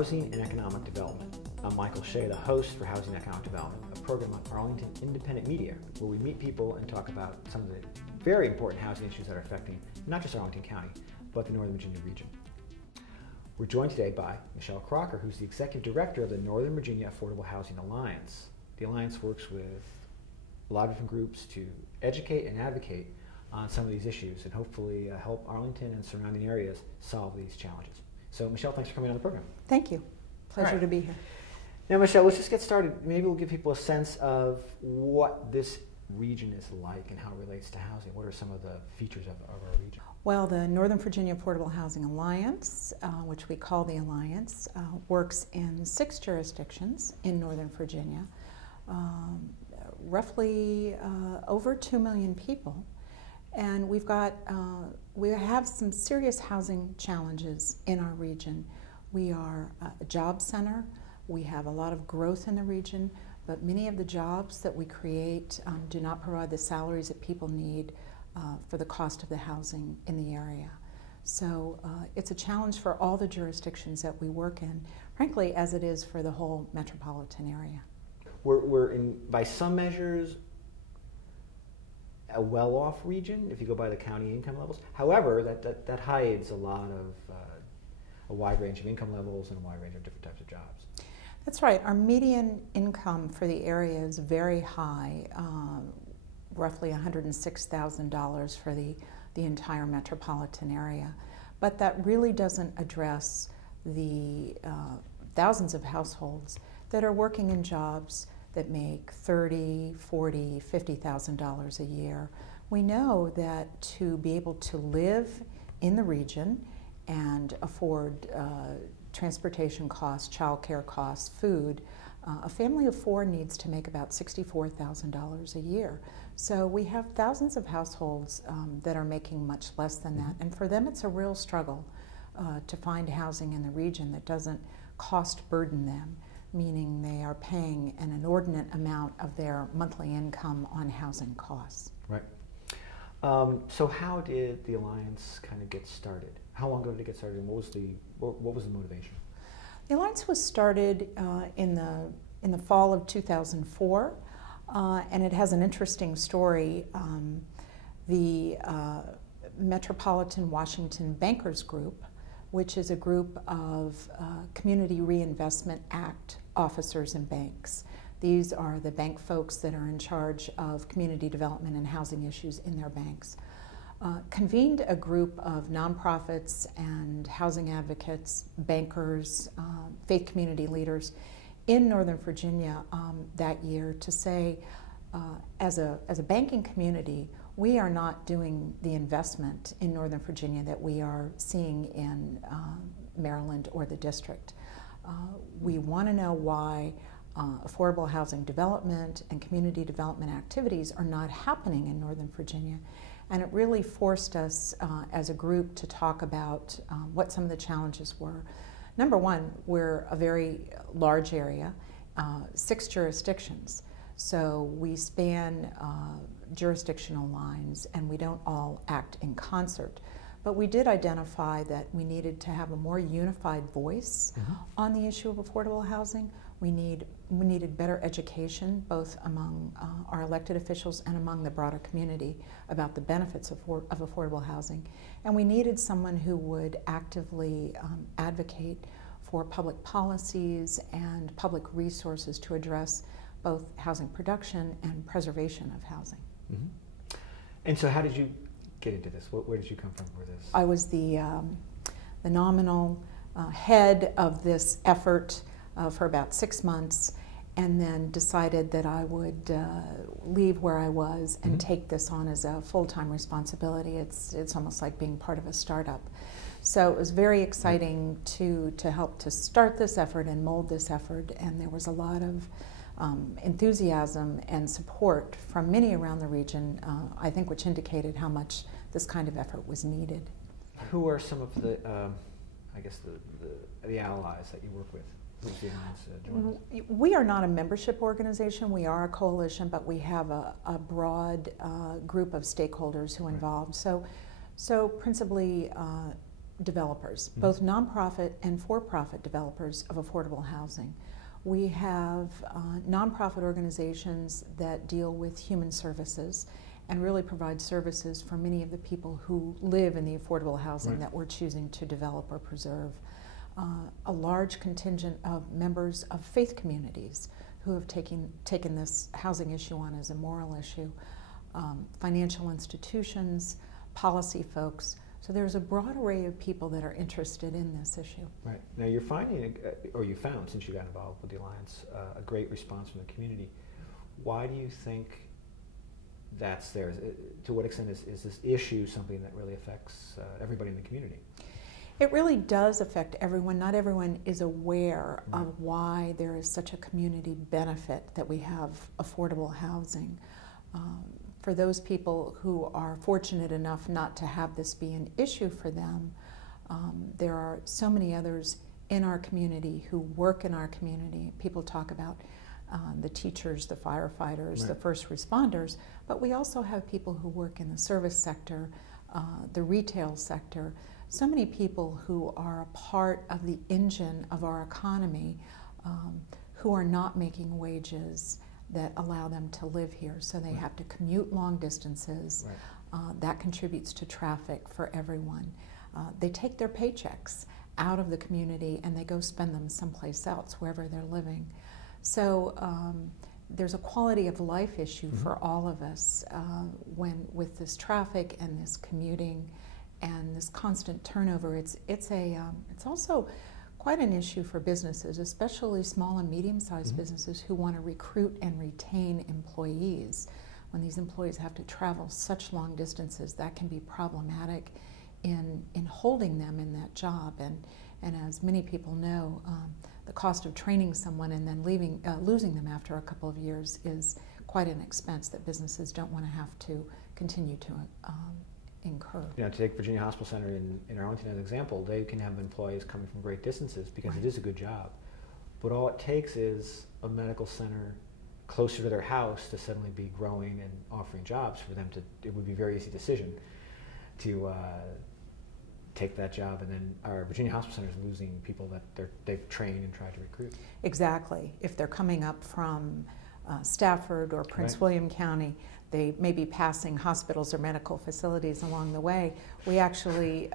Housing and Economic Development. I'm Michael Shea, the host for Housing and Economic Development, a program on Arlington Independent Media, where we meet people and talk about some of the very important housing issues that are affecting not just Arlington County, but the Northern Virginia region. We're joined today by Michelle Krocker, who's the Executive Director of the Northern Virginia Affordable Housing Alliance. The Alliance works with a lot of different groups to educate and advocate on some of these issues and hopefully help Arlington and surrounding areas solve these challenges. So Michelle, thanks for coming on the program. Thank you. Pleasure to be here. Now Michelle, let's just get started. Maybe we'll give people a sense of what this region is like and how it relates to housing. What are some of the features of our region? Well, the Northern Virginia Affordable Housing Alliance, which we call the Alliance, works in 6 jurisdictions in Northern Virginia, roughly over 2 million people. And we have some serious housing challenges in our region. We are a job center. We have a lot of growth in the region, but many of the jobs that we create do not provide the salaries that people need for the cost of the housing in the area. So it's a challenge for all the jurisdictions that we work in, frankly, as it is for the whole metropolitan area. We're in, by some measures, a well-off region if you go by the county income levels. However, that hides a lot of a wide range of income levels and a wide range of different types of jobs. That's right. Our median income for the area is very high, roughly $106,000 for the entire metropolitan area. But that really doesn't address the thousands of households that are working in jobs that make $30,000, $40,000, $50,000 a year. We know that to be able to live in the region and afford transportation costs, childcare costs, food, a family of 4 needs to make about $64,000 a year. So we have thousands of households that are making much less than that, and for them it's a real struggle to find housing in the region that doesn't cost burden them, meaning they are paying an inordinate amount of their monthly income on housing costs. Right. So how did the Alliance kind of get started? How long ago did it get started, and what was the motivation? The Alliance was started in the fall of 2004, and it has an interesting story. The Metropolitan Washington Bankers Group, which is a group of Community Reinvestment Act officers and banks. These are the bank folks that are in charge of community development and housing issues in their banks. Convened a group of nonprofits and housing advocates, bankers, faith community leaders in Northern Virginia that year to say, as a banking community, we are not doing the investment in Northern Virginia that we are seeing in Maryland or the district. We want to know why affordable housing development and community development activities are not happening in Northern Virginia. And it really forced us as a group to talk about what some of the challenges were. Number one, we're a very large area, 6 jurisdictions. So we span jurisdictional lines and we don't all act in concert. But we did identify that we needed to have a more unified voice on the issue of affordable housing. We needed better education, both among our elected officials and among the broader community, about the benefits of affordable housing. And we needed someone who would actively advocate for public policies and public resources to address both housing production and preservation of housing. And so how did you get into this? Where did you come from for this? I was the nominal head of this effort for about 6 months, and then decided that I would leave where I was and take this on as a full-time responsibility. It's almost like being part of a startup. So it was very exciting to help to start this effort and mold this effort, and there was a lot of enthusiasm and support from many around the region, I think, which indicated how much this kind of effort was needed. Who are some of the, I guess, the allies that you work with? Who's the Alliance joined? We are not a membership organization. We are a coalition, but we have a broad group of stakeholders who are involved. So principally developers, both nonprofit and for-profit developers of affordable housing. We have nonprofit organizations that deal with human services and really provide services for many of the people who live in the affordable housing that we're choosing to develop or preserve. A large contingent of members of faith communities who have taken this housing issue on as a moral issue, financial institutions, policy folks. So there's a broad array of people that are interested in this issue. Right. Now you're finding, or you found since you got involved with the Alliance, a great response from the community. Why do you think that's there? To what extent is this issue something that really affects everybody in the community? It really does affect everyone. Not everyone is aware of why there is such a community benefit that we have affordable housing. For those people who are fortunate enough not to have this be an issue for them, there are so many others in our community who work in our community. People talk about the teachers, the firefighters, the first responders, but we also have people who work in the service sector, the retail sector, so many people who are a part of the engine of our economy who are not making wages that allow them to live here. So they have to commute long distances. That contributes to traffic for everyone. They take their paychecks out of the community and they go spend them someplace else, wherever they're living. So there's a quality of life issue for all of us with this traffic and this commuting and this constant turnover. It's also quite an issue for businesses, especially small and medium-sized businesses who want to recruit and retain employees. When these employees have to travel such long distances, that can be problematic in holding them in that job. And as many people know, the cost of training someone and then losing them after a couple of years is quite an expense that businesses don't want to have to continue to incur. You know, to take Virginia Hospital Center in Arlington as an example, they can have employees coming from great distances because it is a good job. But all it takes is a medical center closer to their house to suddenly be growing and offering jobs for them to, it would be a very easy decision to take that job, and then our Virginia Hospital Center is losing people that they've trained and tried to recruit. Exactly. If they're coming up from Stafford or Prince William County, they may be passing hospitals or medical facilities along the way. We actually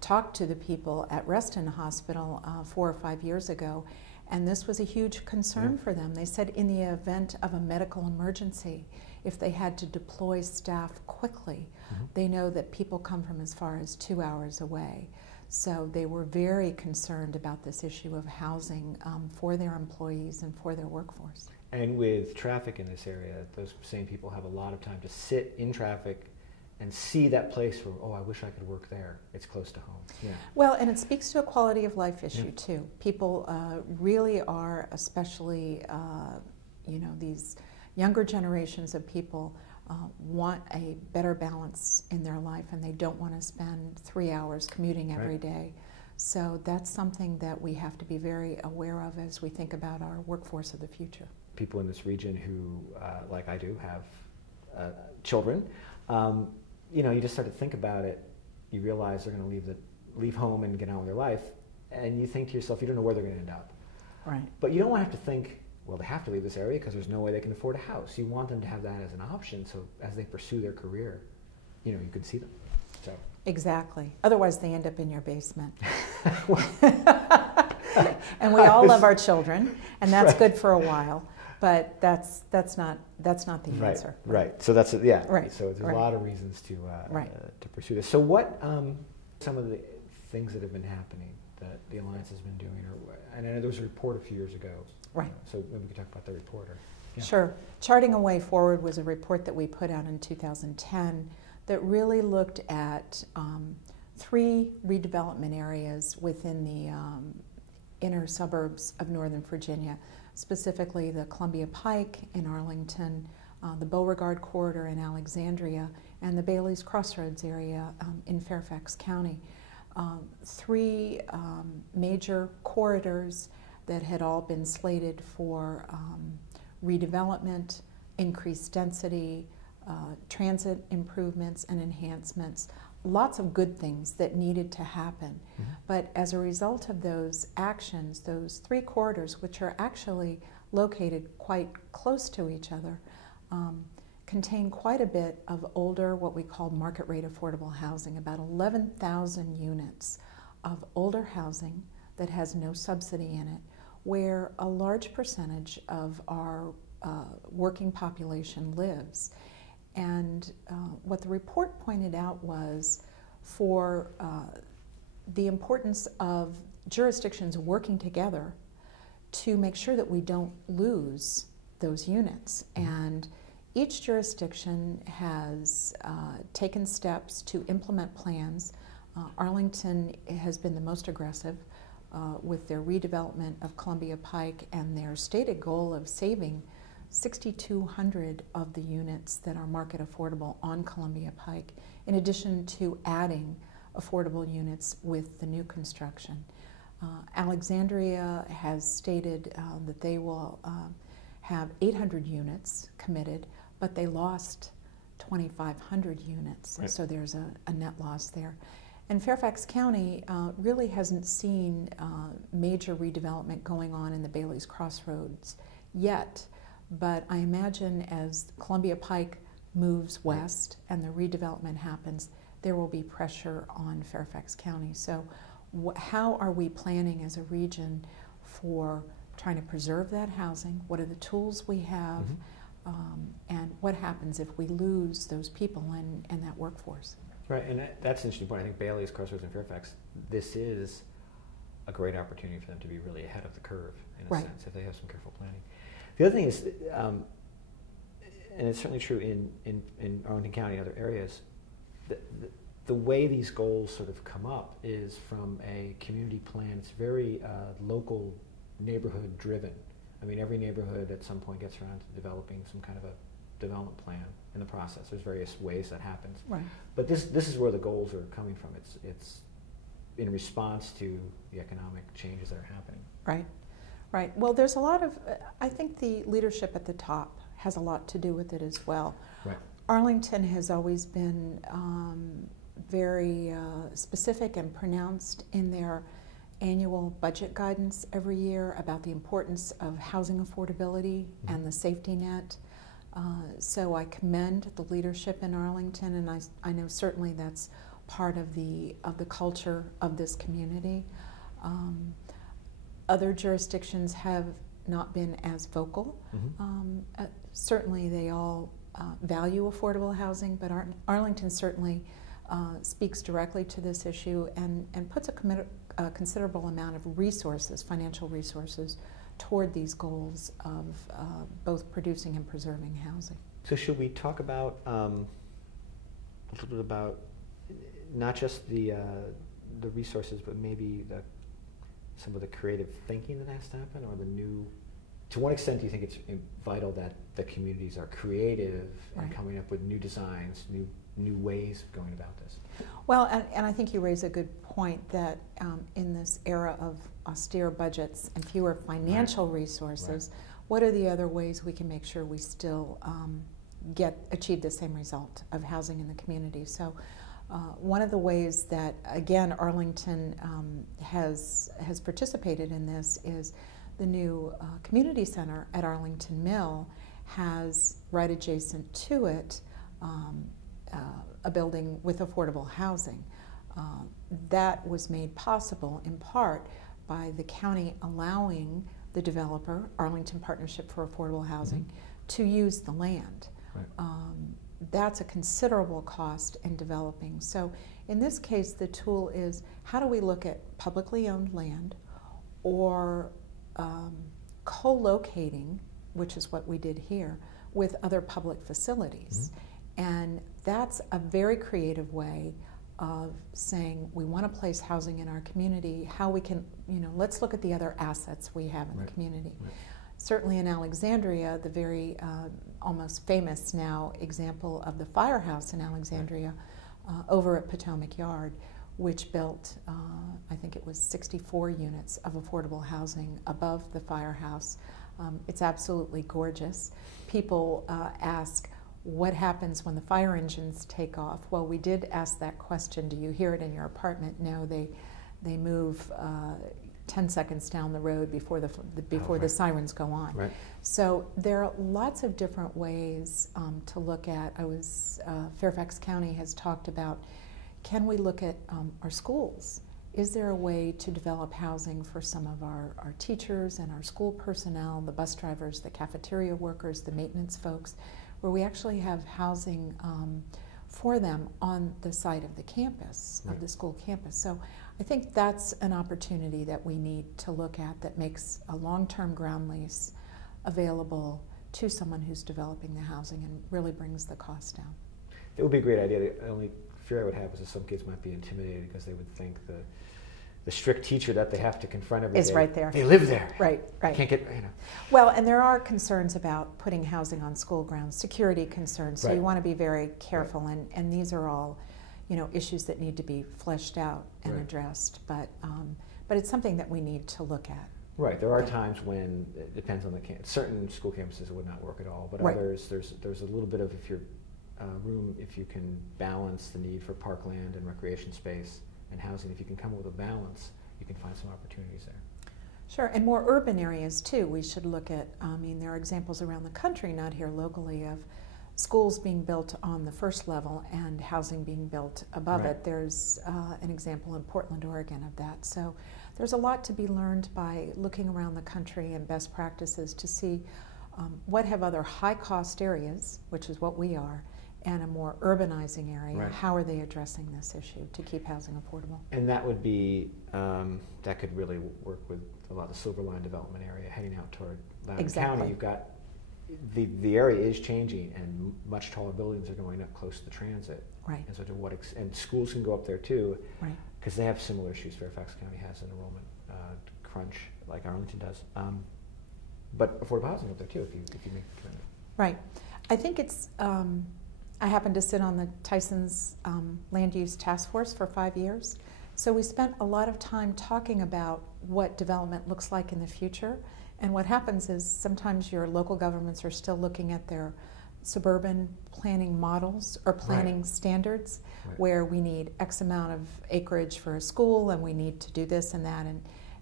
talked to the people at Reston Hospital 4 or 5 years ago, and this was a huge concern for them. They said in the event of a medical emergency, if they had to deploy staff quickly, they know that people come from as far as 2 hours away. So they were very concerned about this issue of housing for their employees and for their workforce. And with traffic in this area, those same people have a lot of time to sit in traffic and see that place where, oh, I wish I could work there. It's close to home. Yeah. Well, and it speaks to a quality of life issue too. People really are, especially these younger generations of people want a better balance in their life, and they don't want to spend 3 hours commuting every day. So that's something that we have to be very aware of as we think about our workforce of the future. People in this region who, like I do, have children, you just start to think about it. You realize they're going to leave home and get on with their life, and you think to yourself, you don't know where they're going to end up. Right. But you don't want to have to think, well, they have to leave this area because there's no way they can afford a house. You want them to have that as an option, so as they pursue their career, you can see them. So. Exactly. Otherwise, they end up in your basement. And we all love our children, and that's good for a while. But that's not the answer. Right. So that's Right. So there's a lot of reasons to pursue this. So what some of the things that have been happening that the Alliance has been doing, and I know there was a report a few years ago. Right. So maybe we could talk about the report. Sure. Charting a Way Forward was a report that we put out in 2010 that really looked at 3 redevelopment areas within the inner suburbs of Northern Virginia, specifically the Columbia Pike in Arlington, the Beauregard Corridor in Alexandria, and the Bailey's Crossroads area in Fairfax County. 3 major corridors that had all been slated for redevelopment, increased density, transit improvements and enhancements, lots of good things that needed to happen. But as a result of those actions, those 3 corridors, which are actually located quite close to each other, contain quite a bit of older, what we call market rate affordable housing, about 11,000 units of older housing that has no subsidy in it, where a large percentage of our working population lives. And what the report pointed out was for the importance of jurisdictions working together to make sure that we don't lose those units. And each jurisdiction has taken steps to implement plans. Arlington has been the most aggressive with their redevelopment of Columbia Pike and their stated goal of saving 6,200 of the units that are market affordable on Columbia Pike, in addition to adding affordable units with the new construction. Alexandria has stated that they will have 800 units committed, but they lost 2,500 units, so there's a net loss there. And Fairfax County really hasn't seen major redevelopment going on in the Bailey's Crossroads yet, but I imagine as Columbia Pike moves west and the redevelopment happens, there will be pressure on Fairfax County. So how are we planning as a region for trying to preserve that housing? What are the tools we have? And what happens if we lose those people and that workforce? Right, and that's an interesting point. I think Bailey's, Crossroads, and Fairfax, this is a great opportunity for them to be really ahead of the curve, in a sense, if they have some careful planning. The other thing is, and it's certainly true in Arlington County and other areas, the way these goals sort of come up is from a community plan. It's very local, neighborhood driven. I mean, every neighborhood at some point gets around to developing some kind of a development plan in the process. There's various ways that happens. Right. But this is where the goals are coming from. It's in response to the economic changes that are happening. Right. Right. Well, there's a lot of, I think the leadership at the top has a lot to do with it as well. Right. Arlington has always been very specific and pronounced in their annual budget guidance every year about the importance of housing affordability and the safety net. So I commend the leadership in Arlington, and I know certainly that's part of the culture of this community. Other jurisdictions have not been as vocal. Certainly they all value affordable housing, but Arlington certainly speaks directly to this issue and puts a considerable amount of resources, financial resources, toward these goals of both producing and preserving housing. So should we talk about a little bit about not just the resources, but maybe some of the creative thinking that has to happen, or the new? To what extent do you think it's vital that the communities are creative and coming up with new designs, new ways of going about this? Well, and I think you raise a good point that in this era of austere budgets and fewer financial resources, what are the other ways we can make sure we still achieve the same result of housing in the community? So one of the ways that, again, Arlington has participated in this is the new community center at Arlington Mill has, right adjacent to it, a building with affordable housing. That was made possible in part by the county allowing the developer, Arlington Partnership for Affordable Housing, to use the land. That's a considerable cost in developing. So in this case, the tool is, how do we look at publicly owned land or co-locating, which is what we did here, with other public facilities. And that's a very creative way of saying we want to place housing in our community, how we can, let's look at the other assets we have in the community. Certainly in Alexandria, the very almost famous now example of the firehouse in Alexandria over at Potomac Yard, which built, I think it was 64 units of affordable housing above the firehouse. It's absolutely gorgeous. People ask, what happens when the fire engines take off? Well, we did ask that question, do you hear it in your apartment? No, they move 10 seconds down the road before the sirens go on. Right. So there are lots of different ways to look at. Fairfax County has talked about, can we look at our schools? Is there a way to develop housing for some of our teachers and our school personnel, the bus drivers, the cafeteria workers, the maintenance folks, where we actually have housing for them on the site of the campus, right. of the school campus. So I think that's an opportunity that we need to look at, that makes a long-term ground lease available to someone who's developing the housing and really brings the cost down. It would be a great idea. The only fear I would have is that some kids might be intimidated because they would think the strict teacher that they have to confront every is day, right there. They live there. Right. Can't get, Well, and there are concerns about putting housing on school grounds, security concerns, so right. you want to be very careful, right. and these are all, issues that need to be fleshed out and right. addressed, but it's something that we need to look at. Right, there are times when it depends on the certain school campuses it would not work at all, but right. others there's a little bit of, if you can balance the need for parkland and recreation space and housing, if you can come up with a balance, you can find some opportunities there. Sure, and more urban areas too. We should look at, there are examples around the country, not here locally, of schools being built on the first level and housing being built above right. it. There's an example in Portland, Oregon of that. So there's a lot to be learned by looking around the country and best practices to see what have other high-cost areas, which is what we are, and a more urbanizing area, right. how are they addressing this issue to keep housing affordable? And that would be, that could really work with a lot of the Silver Line development area heading out toward Loudoun exactly. County. You've got, the area is changing and much taller buildings are going up close to the transit. Right. And so to what and schools can go up there too, right. because they have similar issues. Fairfax County has an enrollment crunch like Arlington does. But affordable housing up there too if you make a commitment. Right. I think it's, I happened to sit on the Tyson's land use task force for 5 years. So we spent a lot of time talking about what development looks like in the future. And what happens is sometimes your local governments are still looking at their suburban planning models or planning right. standards right. where we need X amount of acreage for a school and we need to do this and that.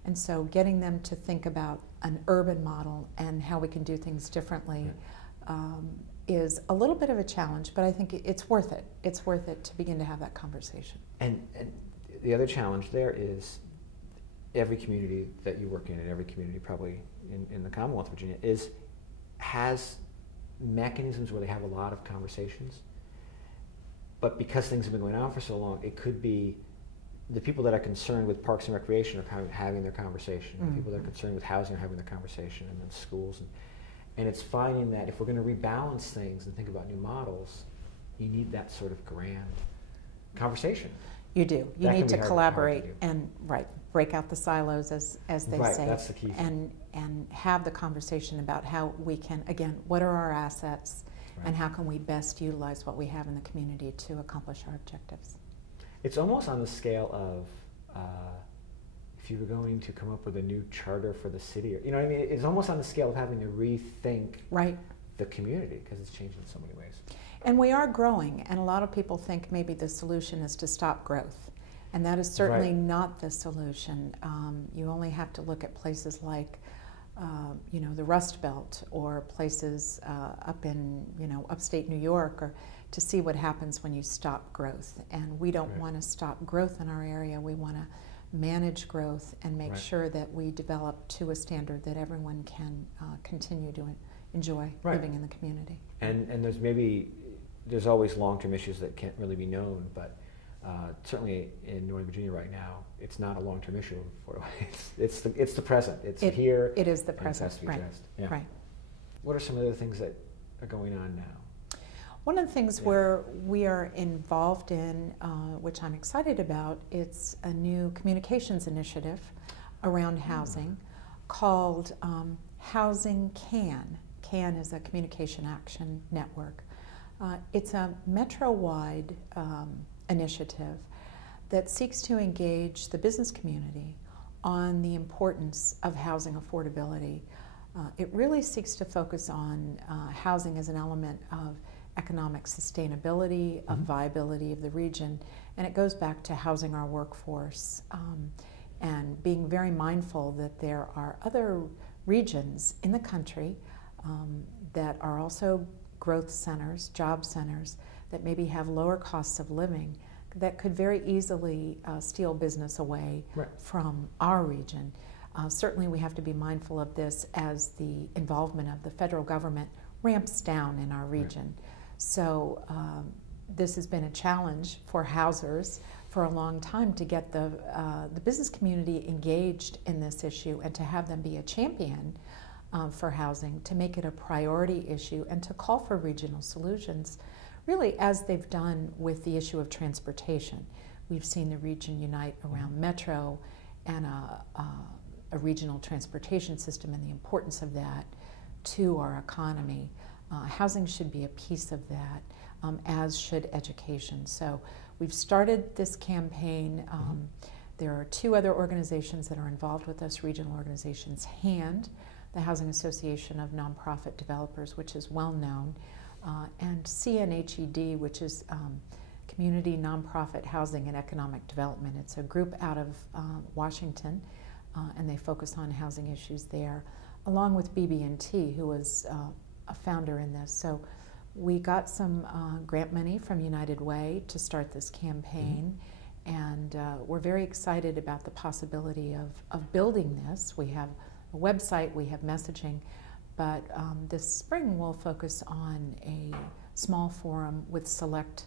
And so getting them to think about an urban model and how we can do things differently right. Is a little bit of a challenge, but I think it's worth it. It's worth it to begin to have that conversation. And the other challenge there is every community that you work in, and every community probably in the Commonwealth of Virginia, has mechanisms where they have a lot of conversations. But because things have been going on for so long, it could be the people that are concerned with parks and recreation are having their conversation. Mm-hmm. The people that are concerned with housing are having their conversation, and then schools. And it's finding that if we're going to rebalance things and think about new models, you need that sort of grand conversation. You do. You need to collaborate and break out the silos, as they say. That's the key. And have the conversation about how we can, again, what are our assets and how can we best utilize what we have in the community to accomplish our objectives. It's almost on the scale of if you were going to come up with a new charter for the city, or, what I mean? It's almost on the scale of having to rethink the community because it's changed in so many ways. And we are growing, and a lot of people think maybe the solution is to stop growth, and that is certainly not the solution. You only have to look at places like the Rust Belt or places up in upstate New York, or to see what happens when you stop growth. And we don't want to stop growth in our area. We want to manage growth and make sure that we develop to a standard that everyone can continue to enjoy living in the community. And there's always long-term issues that can't really be known, but certainly in Northern Virginia right now, it's not a long-term issue. It's the present. It's here. It is the present. It has to be addressed. Yeah. Right. What are some of the things that are going on now? One of the things where we are involved in, which I'm excited about, it's a new communications initiative around housing called HousingCAN. CAN is a communication action network. It's a metro-wide initiative that seeks to engage the business community on the importance of housing affordability. It really seeks to focus on housing as an element of economic sustainability, of viability of the region, and it goes back to housing our workforce and being very mindful that there are other regions in the country that are also growth centers, job centers, that maybe have lower costs of living that could very easily steal business away from our region. Certainly we have to be mindful of this as the involvement of the federal government ramps down in our region. So this has been a challenge for housers for a long time to get the business community engaged in this issue and to have them be a champion for housing, to make it a priority issue and to call for regional solutions, really as they've done with the issue of transportation. We've seen the region unite around metro and a regional transportation system and the importance of that to our economy. Housing should be a piece of that, as should education. So we've started this campaign. There are two other organizations that are involved with us, regional organizations, HAND, the Housing Association of Nonprofit Developers, which is well known, and CNHED, which is Community Nonprofit Housing and Economic Development. It's a group out of Washington, and they focus on housing issues there, along with BB&T, who was a founder in this. So we got some grant money from United Way to start this campaign, and we're very excited about the possibility of building this. We have a website, we have messaging, but this spring we'll focus on a small forum with select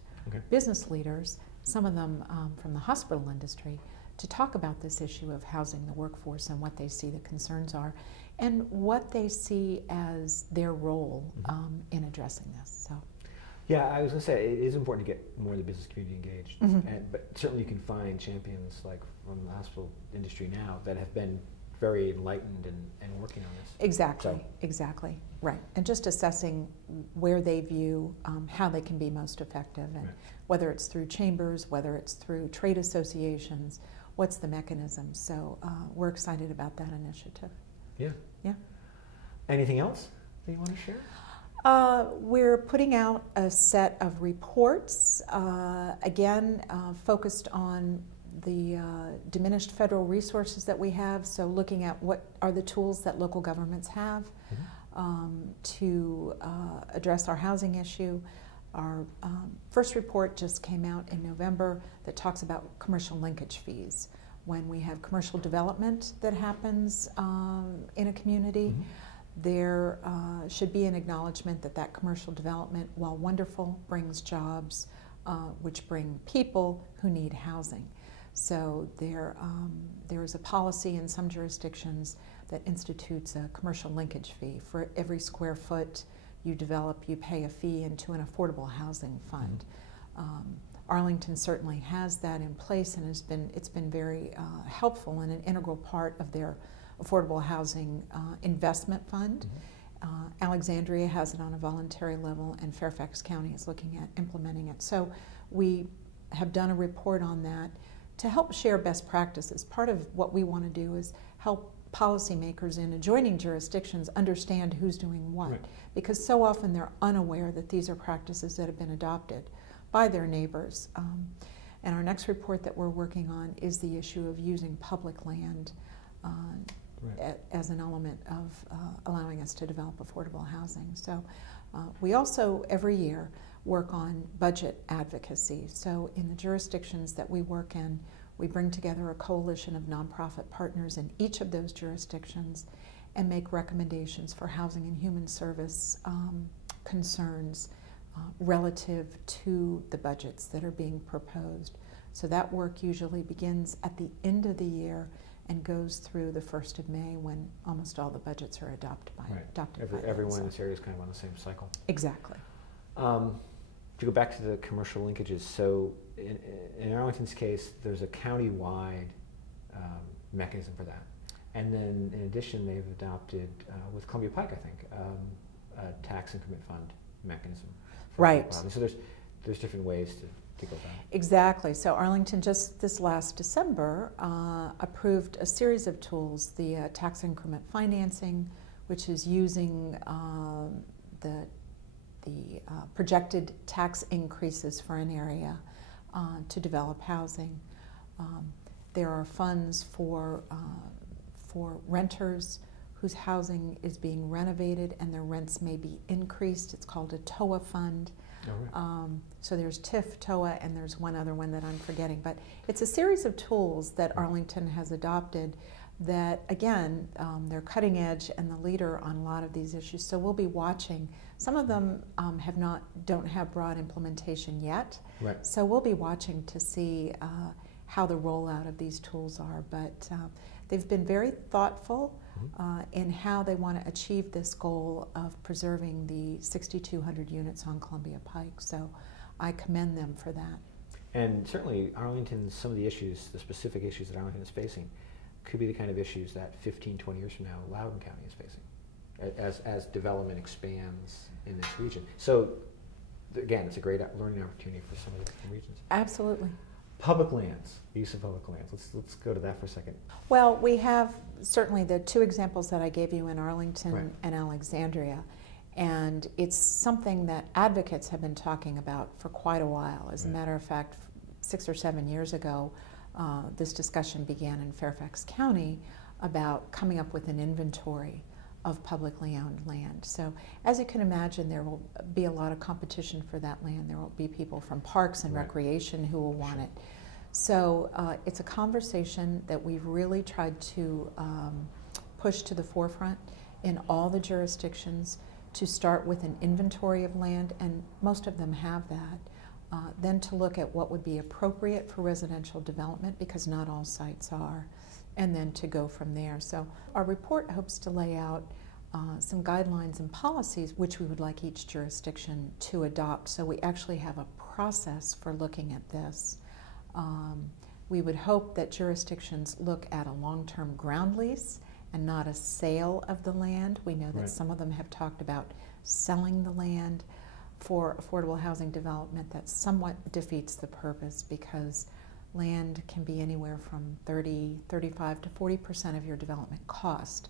business leaders, some of them from the hospital industry, to talk about this issue of housing the workforce and what they see the concerns are and what they see as their role in addressing this. So, yeah, I was going to say it is important to get more of the business community engaged, but certainly you can find champions like from the hospital industry now that have been very enlightened and working on this. Exactly, exactly, right. And just assessing where they view how they can be most effective, and whether it's through chambers, whether it's through trade associations, what's the mechanism. So we're excited about that initiative. Yeah. Yeah. Anything else that you want to share? We're putting out a set of reports, again, focused on the diminished federal resources that we have, so looking at what are the tools that local governments have to address our housing issue. Our first report just came out in November that talks about commercial linkage fees. When we have commercial development that happens in a community, there should be an acknowledgement that that commercial development, while wonderful, brings jobs, which bring people who need housing. So there is a policy in some jurisdictions that institutes a commercial linkage fee. For every square foot you develop, you pay a fee into an affordable housing fund. Arlington certainly has that in place, and it's been very helpful and an integral part of their affordable housing investment fund. Alexandria has it on a voluntary level, and Fairfax County is looking at implementing it. So we have done a report on that to help share best practices. Part of what we want to do is help policymakers in adjoining jurisdictions understand who's doing what, because so often they're unaware that these are practices that have been adopted by their neighbors. And our next report that we're working on is the issue of using public land as an element of allowing us to develop affordable housing. So we also, every year, work on budget advocacy. So in the jurisdictions that we work in, we bring together a coalition of nonprofit partners in each of those jurisdictions and make recommendations for housing and human service concerns relative to the budgets that are being proposed. So that work usually begins at the end of the year and goes through the 1st of May, when almost all the budgets are adopted by everyone in this area is kind of on the same cycle. Exactly. To go back to the commercial linkages, so in Arlington's case, there's a county-wide mechanism for that. And then in addition, they've adopted, with Columbia Pike, I think, a tax increment fund mechanism. Right. So there's different ways to go about it. Exactly. So Arlington just this last December approved a series of tools, the tax increment financing, which is using the projected tax increases for an area to develop housing. There are funds for renters whose housing is being renovated and their rents may be increased. It's called a TOA fund. Oh, right. So there's TIF, TOA, and there's one other one that I'm forgetting. But it's a series of tools that Arlington has adopted that, again, they're cutting edge and the leader on a lot of these issues. So we'll be watching. Some of them don't have broad implementation yet. Right. So we'll be watching to see how the rollout of these tools are. But they've been very thoughtful in how they want to achieve this goal of preserving the 6,200 units on Columbia Pike. So I commend them for that. And certainly Arlington, some of the issues, the specific issues that Arlington is facing, could be the kind of issues that 15, 20 years from now Loudoun County is facing as development expands in this region. So again, it's a great learning opportunity for some of the regions. Absolutely. Public lands, use of public lands. Let's go to that for a second. Well, we have certainly the two examples that I gave you in Arlington and Alexandria, and it's something that advocates have been talking about for quite a while. As a matter of fact, 6 or 7 years ago, this discussion began in Fairfax County about coming up with an inventory of publicly owned land. So as you can imagine, there will be a lot of competition for that land. There will be people from parks and recreation who will want it. So it's a conversation that we've really tried to push to the forefront in all the jurisdictions, to start with an inventory of land, and most of them have that. Then to look at what would be appropriate for residential development, because not all sites are, and then to go from there. So our report hopes to lay out some guidelines and policies which we would like each jurisdiction to adopt, so we actually have a process for looking at this. We would hope that jurisdictions look at a long-term ground lease and not a sale of the land. We know that some of them have talked about selling the land for affordable housing development. That somewhat defeats the purpose, because land can be anywhere from 35 to 40% of your development cost.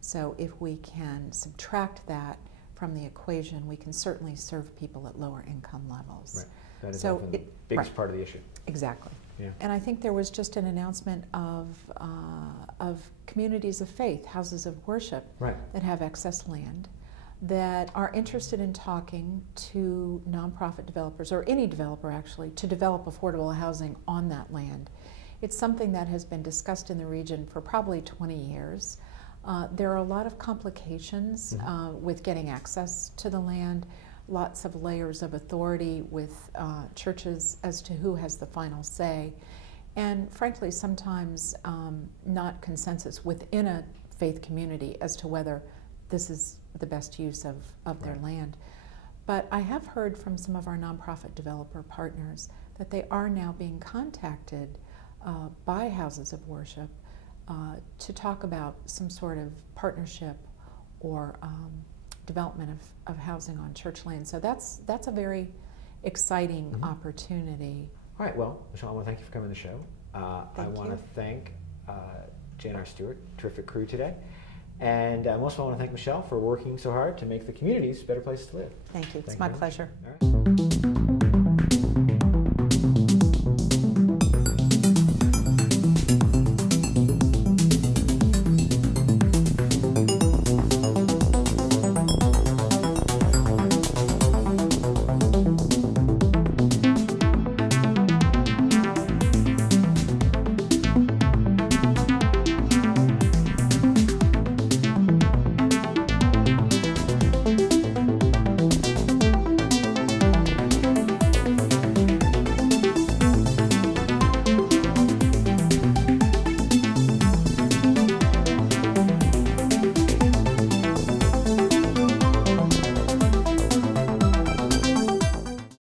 So if we can subtract that from the equation, we can certainly serve people at lower income levels. Right. That is often the biggest part of the issue. Exactly. Yeah. And I think there was just an announcement of communities of faith, houses of worship, that have excess land, that are interested in talking to nonprofit developers, or any developer actually, to develop affordable housing on that land. It's something that has been discussed in the region for probably 20 years. There are a lot of complications with getting access to the land, lots of layers of authority with churches as to who has the final say, and frankly sometimes not consensus within a faith community as to whether this is the best use of their land. But I have heard from some of our nonprofit developer partners that they are now being contacted by houses of worship to talk about some sort of partnership or development of housing on church land. So that's a very exciting opportunity. All right, well, Michelle, I want to thank you for coming to the show. I want to thank Janar Stewart, terrific crew today. And I also want to thank Michelle for working so hard to make the communities better places to live. Thank you. It's my pleasure. All right.